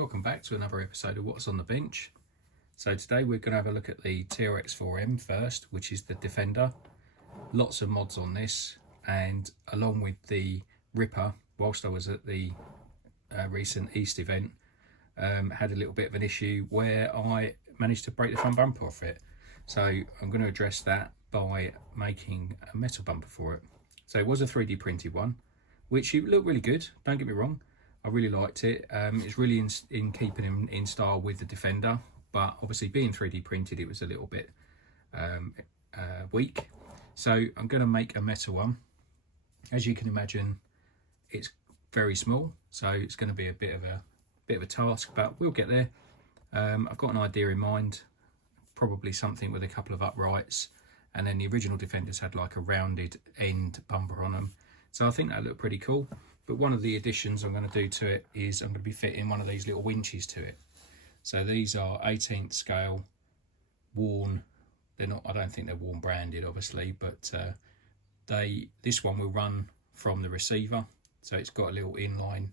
Welcome back to another episode of What's on the Bench. So today we're going to have a look at the TRX4m first, which is the Defender. Lots of mods on this, and along with the Ripper, whilst I was at the recent East event, had a little bit of an issue where I managed to break the front bumper off it. So I'm going to address that by making a metal bumper for it. So it was a 3D printed one, which looked really good, don't get me wrong. I really liked it. It's really in keeping in style with the Defender, but obviously being 3D printed, it was a little bit weak. So I'm going to make a metal one. As you can imagine, it's very small, so it's going to be a bit of a task, but we'll get there. I've got an idea in mind, probably something with a couple of uprights, and then the original Defenders had like a rounded end bumper on them, so I think that looked pretty cool. But one of the additions I'm going to do to it is I'm going to be fitting one of these little winches to it. So these are 18th scale, worn. They're not, I don't think they're worn branded obviously, but this one will run from the receiver. So it's got a little inline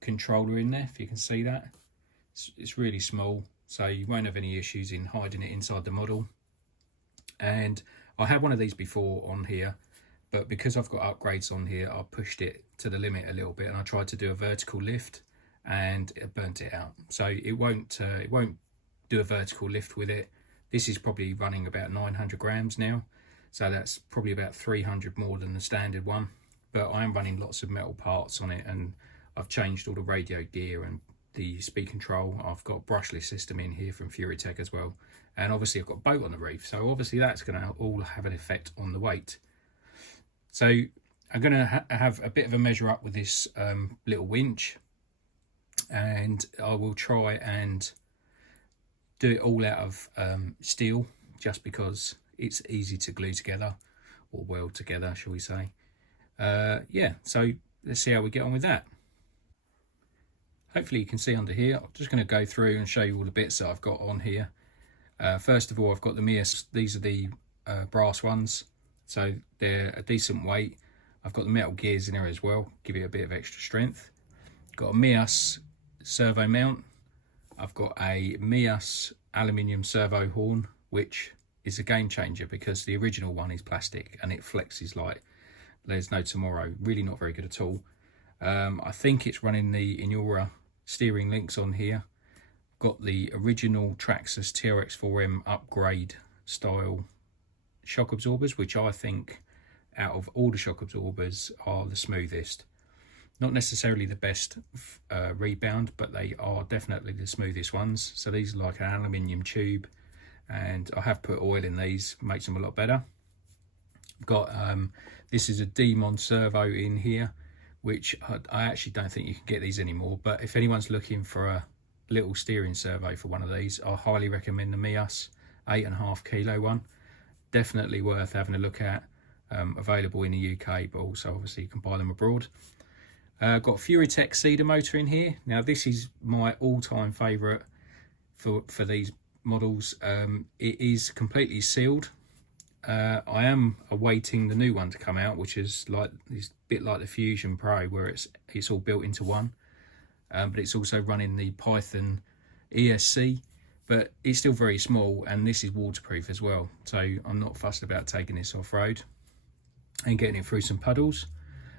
controller in there, if you can see that. It's really small, so you won't have any issues in hiding it inside the model. And I had one of these before on here, but because I've got upgrades on here, I pushed it to the limit a little bit, and I tried to do a vertical lift and it burnt it out. So it won't do a vertical lift with it. This is probably running about 900 grams now, so that's probably about 300 more than the standard one. But I am running lots of metal parts on it, and I've changed all the radio gear and the speed control. I've got brushless system in here from Furitech as well, and obviously I've got a boat on the reef, so obviously that's going to all have an effect on the weight. So I'm going to have a bit of a measure up with this little winch, and I will try and do it all out of steel, just because it's easy to glue together, or weld together, shall we say. Yeah, so let's see how we get on with that. Hopefully you can see under here. I'm just going to go through and show you all the bits that I've got on here. First of all, I've got the Mias. These are the brass ones, so they're a decent weight. I've got the metal gears in there as well, give it a bit of extra strength. Got a Mias servo mount. I've got a Mias aluminium servo horn, which is a game changer because the original one is plastic and it flexes like there's no tomorrow. Really not very good at all. I think it's running the Inura steering links on here. Got the original Traxxas TRX4m upgrade style shock absorbers, which I think out of all the shock absorbers are the smoothest. Not necessarily the best rebound, but they are definitely the smoothest ones. So these are like an aluminium tube, and I have put oil in these, makes them a lot better. Got this is a Demon servo in here, which I actually don't think you can get these anymore, but if anyone's looking for a little steering servo for one of these, I highly recommend the Mias 8.5 kilo one. Definitely worth having a look at. Available in the UK, but also obviously you can buy them abroad. Got Furitech cedar motor in here. Now this is my all-time favourite for these models. It is completely sealed. I am awaiting the new one to come out, which is a bit like the Fusion Pro, where it's all built into one. But it's also running the Python ESC, but it's still very small, and this is waterproof as well. So I'm not fussed about taking this off-road and getting it through some puddles.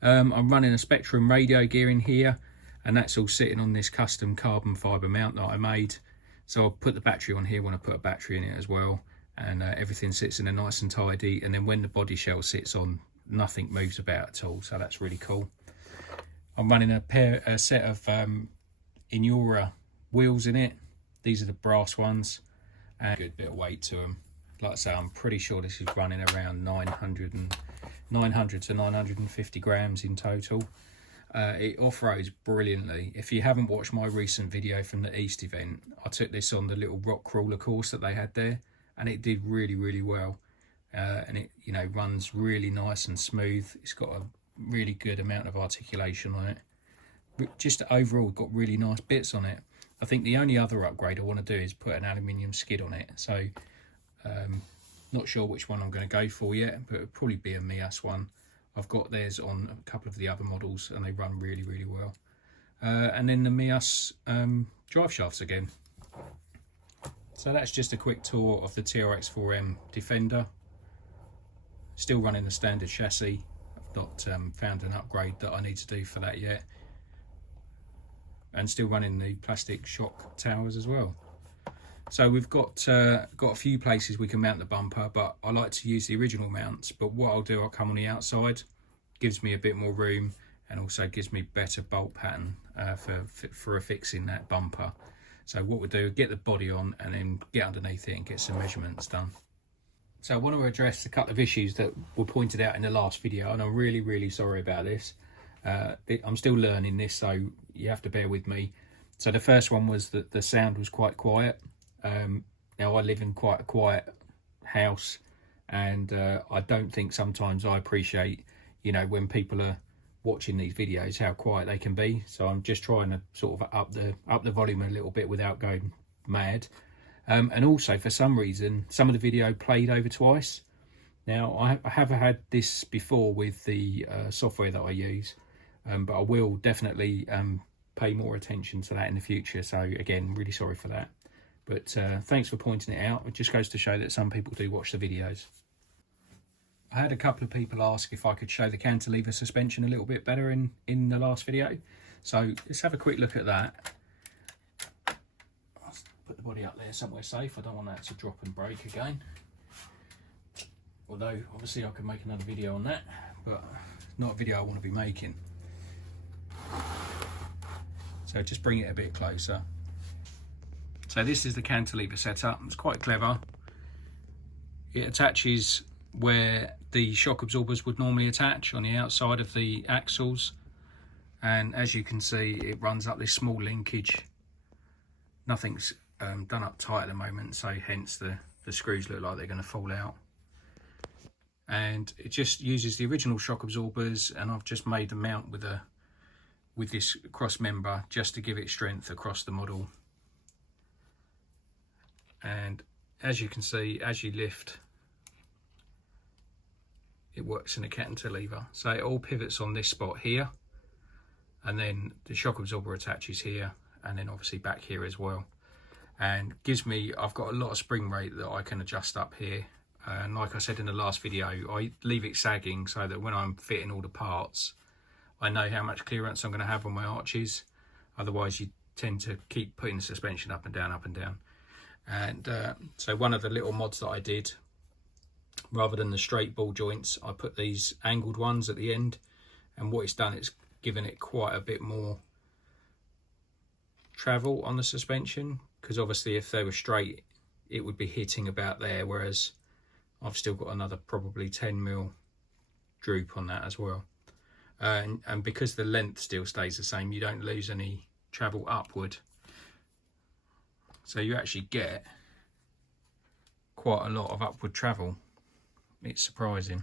I'm running a Spectrum radio gear in here, and that's all sitting on this custom carbon fibre mount that I made. So I'll put the battery on here when I put a battery in it as well, and everything sits in there nice and tidy, and then when the body shell sits on, nothing moves about at all, so that's really cool. I'm running a set of Inura wheels in it. These are the brass ones, and a good bit of weight to them. Like I say, I'm pretty sure this is running around 900 to 950 grams in total. It off-roads brilliantly. If you haven't watched my recent video from the East event, I took this on the little rock crawler course that they had there, and it did really well. And it, you know, runs really nice and smooth. It's got a really good amount of articulation on it. Just overall got really nice bits on it. I think the only other upgrade I want to do is put an aluminium skid on it. So not sure which one I'm going to go for yet, but it'll probably be a Mias one. I've got theirs on a couple of the other models and they run really well. and then the Mias drive shafts again. So that's just a quick tour of the TRX4m Defender. Still running the standard chassis. I've not found an upgrade that I need to do for that yet. And still running the plastic shock towers as well. So we've got a few places we can mount the bumper, but I like to use the original mounts. But what I'll do, I'll come on the outside, gives me a bit more room, and also gives me better bolt pattern for affixing that bumper. So what we'll do, get the body on and then get underneath it and get some measurements done. So I want to address a couple of issues that were pointed out in the last video, and I'm really sorry about this. I'm still learning this, so you have to bear with me. So the first one was that the sound was quite quiet. Now I live in quite a quiet house, and I don't think sometimes I appreciate, you know, when people are watching these videos, how quiet they can be. So I'm just trying to sort of up the volume a little bit without going mad. And also, for some reason, some of the video played over twice. Now I have had this before with the software that I use, but I will definitely pay more attention to that in the future. So again, really sorry for that. But thanks for pointing it out. It just goes to show that some people do watch the videos. I had a couple of people ask if I could show the cantilever suspension a little bit better in the last video. So let's have a quick look at that. I'll put the body up there somewhere safe. I don't want that to drop and break again. Although obviously I could make another video on that, but not a video I want to be making. So just bring it a bit closer. So this is the cantilever setup. It's quite clever. It attaches where the shock absorbers would normally attach, on the outside of the axles, and as you can see, it runs up this small linkage. Nothing's done up tight at the moment, so hence the screws look like they're going to fall out. And it just uses the original shock absorbers, and I've just made a mount with this cross member just to give it strength across the model. And as you can see, as you lift, it works in a cantilever. So it all pivots on this spot here, and then the shock absorber attaches here, and then obviously back here as well. And gives me, I've got a lot of spring rate that I can adjust up here. And like I said in the last video, I leave it sagging so that when I'm fitting all the parts, I know how much clearance I'm going to have on my arches. Otherwise you tend to keep putting the suspension up and down, up and down. And so one of the little mods that I did, rather than the straight ball joints, I put these angled ones at the end, and what it's done, it's given it quite a bit more travel on the suspension, because obviously if they were straight it would be hitting about there, whereas I've still got another probably 10mm droop on that as well. And because the length still stays the same, you don't lose any travel upward. So you actually get quite a lot of upward travel. It's surprising.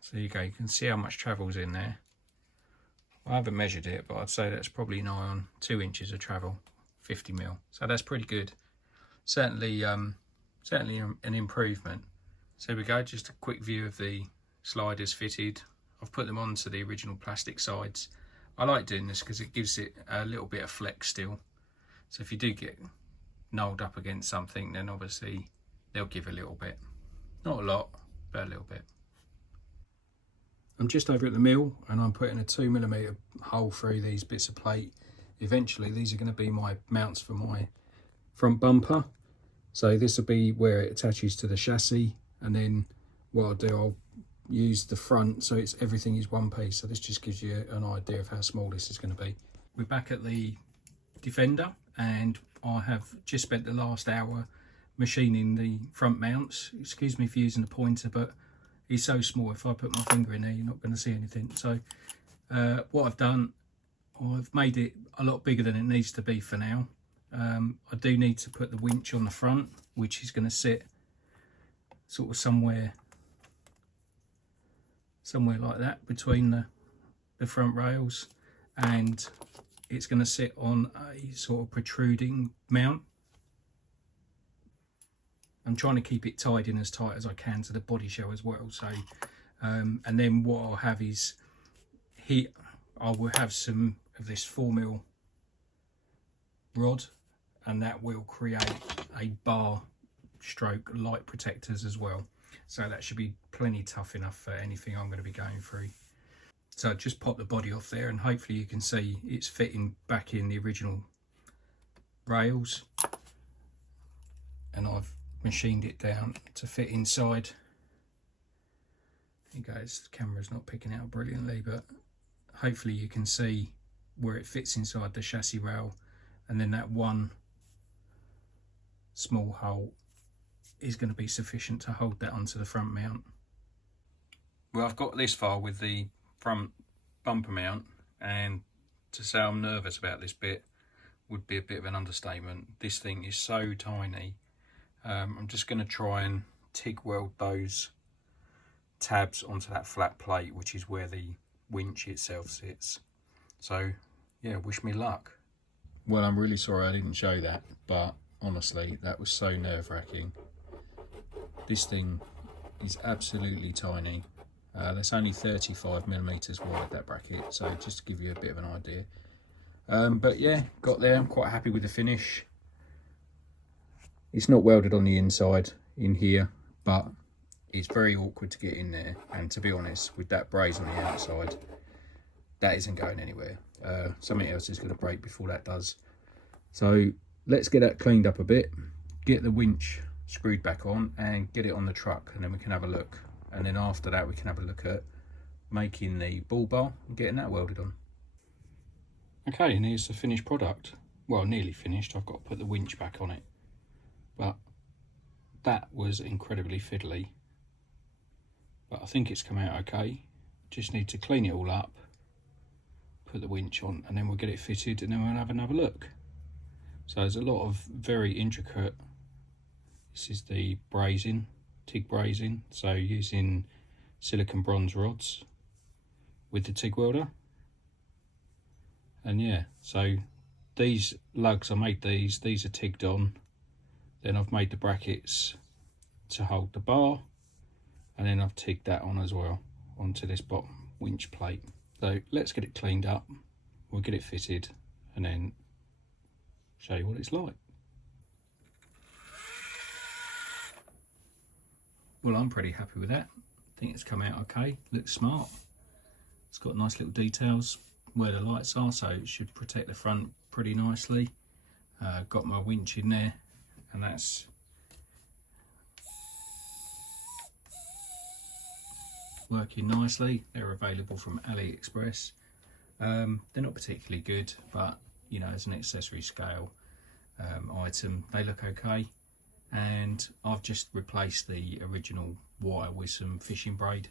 So there you go, you can see how much travel's in there. I haven't measured it, but I'd say that's probably nigh on 2 inches of travel, 50mm. So that's pretty good. Certainly an improvement. So there we go, just a quick view of the sliders fitted. I've put them onto the original plastic sides. I like doing this because it gives it a little bit of flex still. So if you do get knolled up against something, then obviously they'll give a little bit. Not a lot, but a little bit. I'm just over at the mill, and I'm putting a 2mm hole through these bits of plate. Eventually these are going to be my mounts for my front bumper. So this will be where it attaches to the chassis, and then what I'll do, I'll use the front so it's everything is one piece. So this just gives you an idea of how small this is going to be. We're back at the Defender, and I have just spent the last hour machining the front mounts. Excuse me for using the pointer, but it's so small, if I put my finger in there you're not going to see anything. So what I've done, I've made it a lot bigger than it needs to be for now. I do need to put the winch on the front, which is going to sit sort of somewhere like that between the front rails, and it's going to sit on a sort of protruding mount. I'm trying to keep it tied in as tight as I can to the body shell as well. So and then what I'll have is here, I will have some of this 4mm rod, and that will create a bar stroke light protectors as well. So that should be plenty tough enough for anything I'm going to be going through. So just pop the body off there, and hopefully you can see it's fitting back in the original rails, and I've machined it down to fit inside. There you go, the camera's not picking out brilliantly, but hopefully you can see where it fits inside the chassis rail, and then that one small hole is going to be sufficient to hold that onto the front mount. Well, I've got this far with the front bumper mount, and to say I'm nervous about this bit would be a bit of an understatement. This thing is so tiny. I'm just going to try and TIG weld those tabs onto that flat plate, which is where the winch itself sits. So yeah, wish me luck. Well, I'm really sorry I didn't show that, but honestly that was so nerve-wracking. This thing is absolutely tiny. That's only 35mm wide, that bracket, so just to give you a bit of an idea. But yeah, got there. I'm quite happy with the finish. It's not welded on the inside in here, but it's very awkward to get in there, and to be honest, with that braze on the outside, that isn't going anywhere. Something else is going to break before that does. So let's get that cleaned up a bit, get the winch screwed back on and get it on the truck, and then we can have a look. And then after that we can have a look at making the ball bar and getting that welded on. Okay, and here's the finished product. Well, nearly finished. I've got to put the winch back on it, but that was incredibly fiddly, but I think it's come out okay. Just need to clean it all up, put the winch on, and then we'll get it fitted, and then we'll have another look. So there's a lot of very intricate, this is the brazing, TIG brazing, so using silicon bronze rods with the TIG welder. And yeah, so these lugs, I made these are TIGged on, then I've made the brackets to hold the bar, and then I've TIGged that on as well onto this bottom winch plate. So let's get it cleaned up, we'll get it fitted, and then show you what it's like. Well, I'm pretty happy with that. I think it's come out okay, looks smart. It's got nice little details where the lights are, so it should protect the front pretty nicely. Got my winch in there, and that's working nicely. They're available from AliExpress. They're not particularly good, but you know, as an accessory scale item, they look okay. And I've just replaced the original wire with some fishing braid.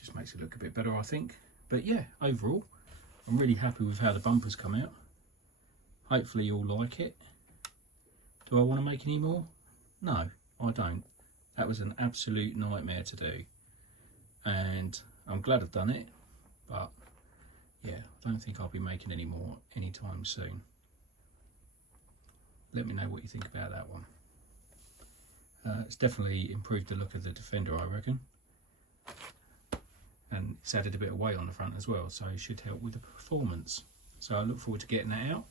Just makes it look a bit better, I think. But yeah, overall, I'm really happy with how the bumpers come out. Hopefully you'll like it. Do I want to make any more? No, I don't. That was an absolute nightmare to do, and I'm glad I've done it, but yeah, I don't think I'll be making any more anytime soon. Let me know what you think about that one. It's definitely improved the look of the Defender, I reckon, and it's added a bit of weight on the front as well, so it should help with the performance. So I look forward to getting that out.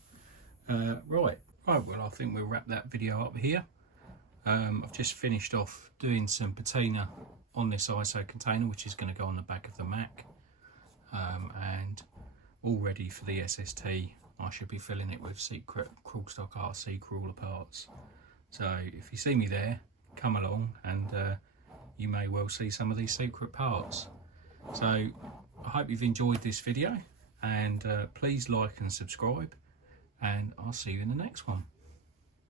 Right, well, I think we'll wrap that video up here. I've just finished off doing some patina on this ISO container, which is going to go on the back of the Mack, and all ready for the SST. I should be filling it with secret crawl stock RC crawler parts. So if you see me there, come along, and you may well see some of these secret parts. So I hope you've enjoyed this video, and please like and subscribe, and I'll see you in the next one.